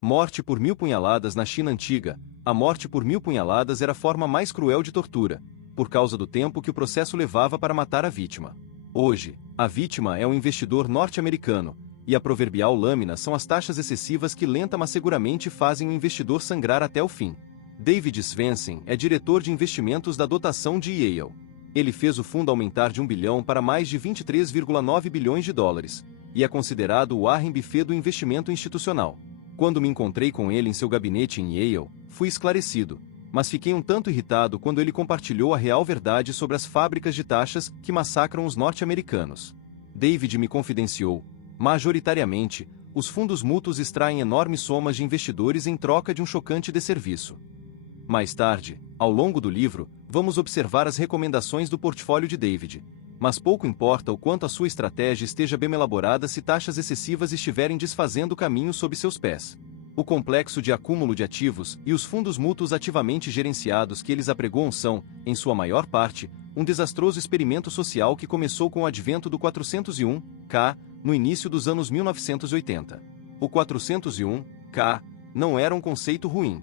Morte por 1000 punhaladas na China antiga. A morte por 1000 punhaladas era a forma mais cruel de tortura, por causa do tempo que o processo levava para matar a vítima. Hoje, a vítima é um investidor norte-americano, e a proverbial lâmina são as taxas excessivas que lenta mas seguramente fazem o investidor sangrar até o fim. David Svensson é diretor de investimentos da dotação de Yale. Ele fez o fundo aumentar de 1 bilhão para mais de 23,9 bilhões de dólares, e é considerado o Warren Buffett do investimento institucional. Quando me encontrei com ele em seu gabinete em Yale, fui esclarecido, mas fiquei um tanto irritado quando ele compartilhou a real verdade sobre as fábricas de taxas que massacram os norte-americanos. David me confidenciou: majoritariamente, os fundos mútuos extraem enormes somas de investidores em troca de um chocante desserviço. Mais tarde, ao longo do livro, vamos observar as recomendações do portfólio de David, mas pouco importa o quanto a sua estratégia esteja bem elaborada se taxas excessivas estiverem desfazendo o caminho sob seus pés. O complexo de acúmulo de ativos e os fundos mútuos ativamente gerenciados que eles apregoam são, em sua maior parte, um desastroso experimento social que começou com o advento do 401(k) no início dos anos 1980. O 401(k) não era um conceito ruim.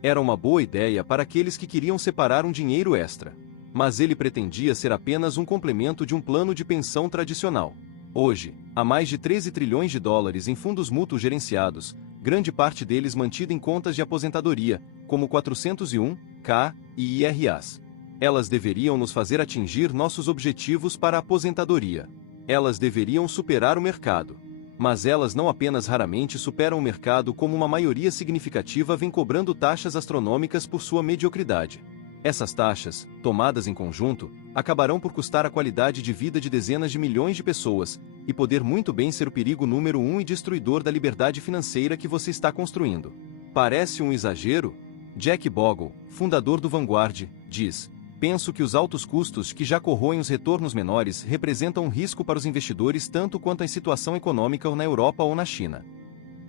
Era uma boa ideia para aqueles que queriam separar um dinheiro extra. Mas ele pretendia ser apenas um complemento de um plano de pensão tradicional. Hoje, há mais de 13 trilhões de dólares em fundos mútuos gerenciados, grande parte deles mantida em contas de aposentadoria, como 401(k) e IRAs. Elas deveriam nos fazer atingir nossos objetivos para a aposentadoria. Elas deveriam superar o mercado. Mas elas não apenas raramente superam o mercado, como uma maioria significativa vem cobrando taxas astronômicas por sua mediocridade. Essas taxas, tomadas em conjunto, acabarão por custar a qualidade de vida de dezenas de milhões de pessoas, e poder muito bem ser o perigo número 1 e destruidor da liberdade financeira que você está construindo. Parece um exagero? Jack Bogle, fundador do Vanguard, diz: penso que os altos custos que já corroem os retornos menores representam um risco para os investidores tanto quanto a situação econômica na Europa ou na China.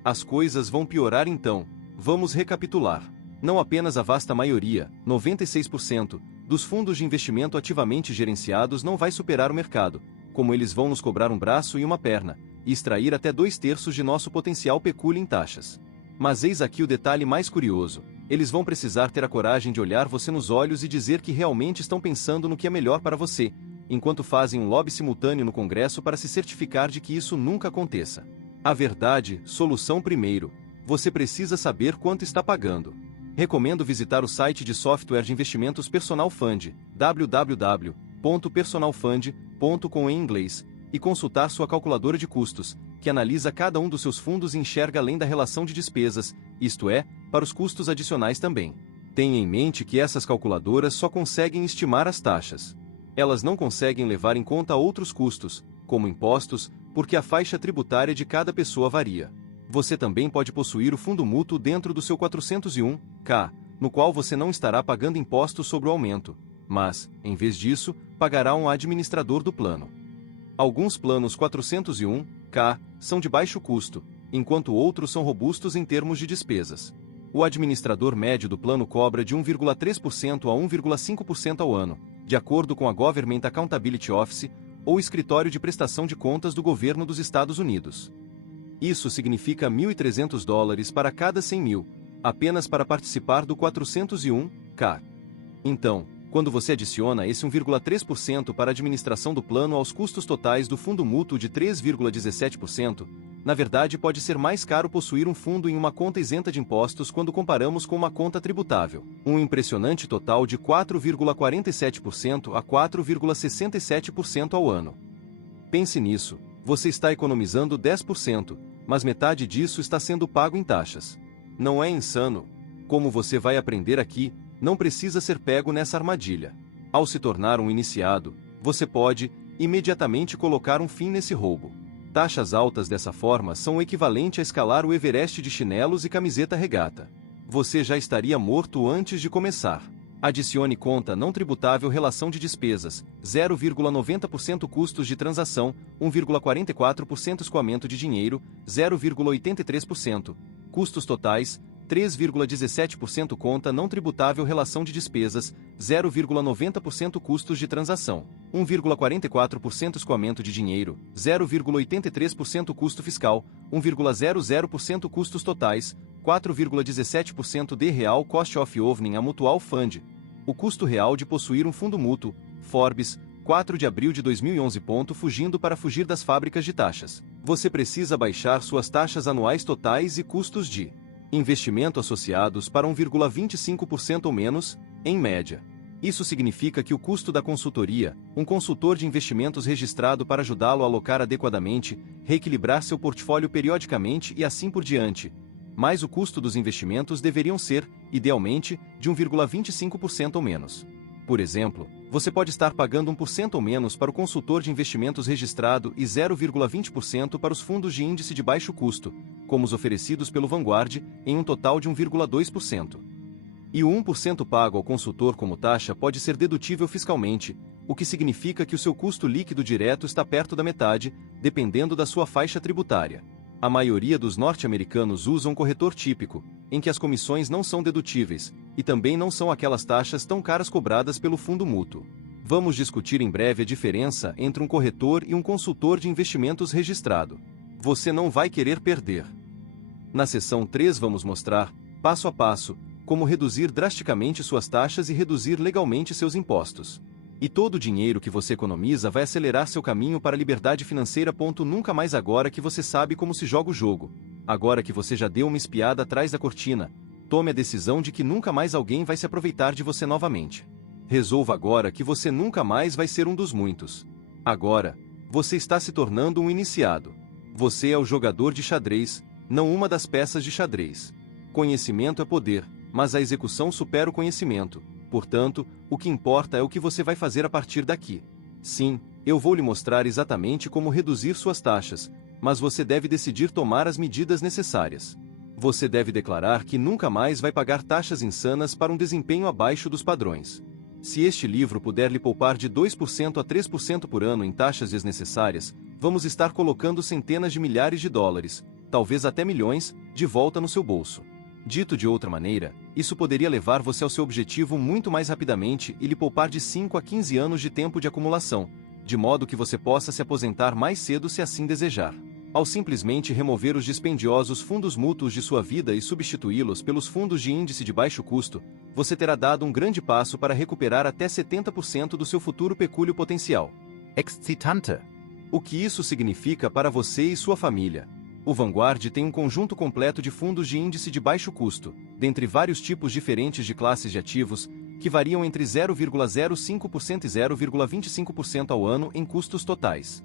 As coisas vão piorar então. Vamos recapitular. Não apenas a vasta maioria, 96%, dos fundos de investimento ativamente gerenciados não vai superar o mercado, como eles vão nos cobrar um braço e uma perna, e extrair até 2/3 de nosso potencial pecúlio em taxas. Mas eis aqui o detalhe mais curioso: eles vão precisar ter a coragem de olhar você nos olhos e dizer que realmente estão pensando no que é melhor para você, enquanto fazem um lobby simultâneo no Congresso para se certificar de que isso nunca aconteça. A verdade, solução primeiro. Você precisa saber quanto está pagando. Recomendo visitar o site de software de investimentos Personal Fund, www.personalfund.com em inglês, e consultar sua calculadora de custos, que analisa cada um dos seus fundos e enxerga além da relação de despesas, isto é, para os custos adicionais também. Tenha em mente que essas calculadoras só conseguem estimar as taxas. Elas não conseguem levar em conta outros custos, como impostos, porque a faixa tributária de cada pessoa varia. Você também pode possuir o fundo mútuo dentro do seu 401(k), no qual você não estará pagando impostos sobre o aumento, mas, em vez disso, pagará um administrador do plano. Alguns planos 401(k) são de baixo custo, enquanto outros são robustos em termos de despesas. O administrador médio do plano cobra de 1,3% a 1,5% ao ano, de acordo com a Government Accountability Office, ou Escritório de Prestação de Contas do Governo dos Estados Unidos. Isso significa $1.300 para cada 100 mil, apenas para participar do 401(k). Então, quando você adiciona esse 1,3% para a administração do plano aos custos totais do fundo mútuo de 3,17%, na verdade pode ser mais caro possuir um fundo em uma conta isenta de impostos quando comparamos com uma conta tributável. Um impressionante total de 4,47% a 4,67% ao ano. Pense nisso, você está economizando 10%, mas metade disso está sendo pago em taxas. Não é insano? Como você vai aprender aqui, não precisa ser pego nessa armadilha. Ao se tornar um iniciado, você pode, imediatamente colocar um fim nesse roubo. Taxas altas dessa forma são o equivalente a escalar o Everest de chinelos e camiseta regata. Você já estaria morto antes de começar. Adicione conta não tributável relação de despesas, 0,90% custos de transação, 1,44% escoamento de dinheiro, 0,83%, custos totais, 3,17% conta não tributável relação de despesas, 0,90% custos de transação, 1,44% escoamento de dinheiro, 0,83% custo fiscal, 1,00% custos totais, 4,17% de real cost of owning a mutual fund. O custo real de possuir um fundo mútuo, Forbes, 4 de abril de 2011. Fugindo para fugir das fábricas de taxas. Você precisa baixar suas taxas anuais totais e custos de investimento associados para 1,25% ou menos, em média. Isso significa que o custo da consultoria, um consultor de investimentos registrado para ajudá-lo a alocar adequadamente, reequilibrar seu portfólio periodicamente e assim por diante, mais o custo dos investimentos deveriam ser, idealmente, de 1,25% ou menos. Por exemplo, você pode estar pagando 1% ou menos para o consultor de investimentos registrado e 0,20% para os fundos de índice de baixo custo, como os oferecidos pelo Vanguard, em um total de 1,2%. E o 1% pago ao consultor como taxa pode ser dedutível fiscalmente, o que significa que o seu custo líquido direto está perto da metade, dependendo da sua faixa tributária. A maioria dos norte-americanos usa um corretor típico, em que as comissões não são dedutíveis, e também não são aquelas taxas tão caras cobradas pelo fundo mútuo. Vamos discutir em breve a diferença entre um corretor e um consultor de investimentos registrado. Você não vai querer perder. Na seção 3 vamos mostrar, passo a passo, como reduzir drasticamente suas taxas e reduzir legalmente seus impostos. E todo o dinheiro que você economiza vai acelerar seu caminho para a liberdade financeira. Nunca mais agora que você sabe como se joga o jogo. Agora que você já deu uma espiada atrás da cortina, tome a decisão de que nunca mais alguém vai se aproveitar de você novamente. Resolva agora que você nunca mais vai ser um dos muitos. Agora, você está se tornando um iniciado. Você é o jogador de xadrez, não uma das peças de xadrez. Conhecimento é poder, mas a execução supera o conhecimento. Portanto, o que importa é o que você vai fazer a partir daqui. Sim, eu vou lhe mostrar exatamente como reduzir suas taxas, mas você deve decidir tomar as medidas necessárias. Você deve declarar que nunca mais vai pagar taxas insanas para um desempenho abaixo dos padrões. Se este livro puder lhe poupar de 2% a 3% por ano em taxas desnecessárias, vamos estar colocando centenas de milhares de dólares, talvez até milhões, de volta no seu bolso. Dito de outra maneira, isso poderia levar você ao seu objetivo muito mais rapidamente e lhe poupar de 5 a 15 anos de tempo de acumulação, de modo que você possa se aposentar mais cedo se assim desejar. Ao simplesmente remover os dispendiosos fundos mútuos de sua vida e substituí-los pelos fundos de índice de baixo custo, você terá dado um grande passo para recuperar até 70% do seu futuro pecúlio potencial. Excitante! O que isso significa para você e sua família? O Vanguard tem um conjunto completo de fundos de índice de baixo custo, dentre vários tipos diferentes de classes de ativos, que variam entre 0,05% e 0,25% ao ano em custos totais.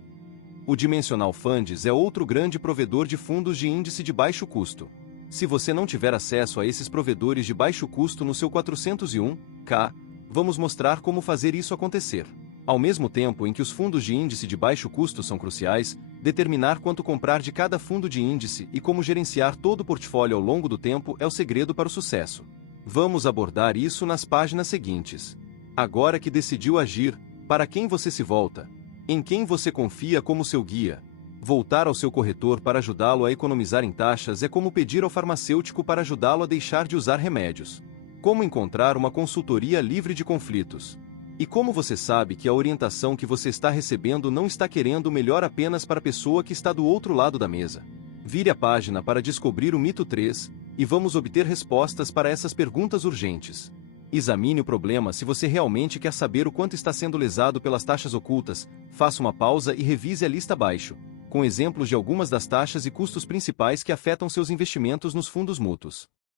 O Dimensional Funds é outro grande provedor de fundos de índice de baixo custo. Se você não tiver acesso a esses provedores de baixo custo no seu 401(k), vamos mostrar como fazer isso acontecer. Ao mesmo tempo em que os fundos de índice de baixo custo são cruciais, determinar quanto comprar de cada fundo de índice e como gerenciar todo o portfólio ao longo do tempo é o segredo para o sucesso. Vamos abordar isso nas páginas seguintes. Agora que decidiu agir, para quem você se volta? Em quem você confia como seu guia? Voltar ao seu corretor para ajudá-lo a economizar em taxas é como pedir ao farmacêutico para ajudá-lo a deixar de usar remédios. Como encontrar uma consultoria livre de conflitos? E como você sabe que a orientação que você está recebendo não está querendo o melhor apenas para a pessoa que está do outro lado da mesa? Vire a página para descobrir o mito 3, e vamos obter respostas para essas perguntas urgentes. Examine o problema se você realmente quer saber o quanto está sendo lesado pelas taxas ocultas, faça uma pausa e revise a lista abaixo, com exemplos de algumas das taxas e custos principais que afetam seus investimentos nos fundos mútuos.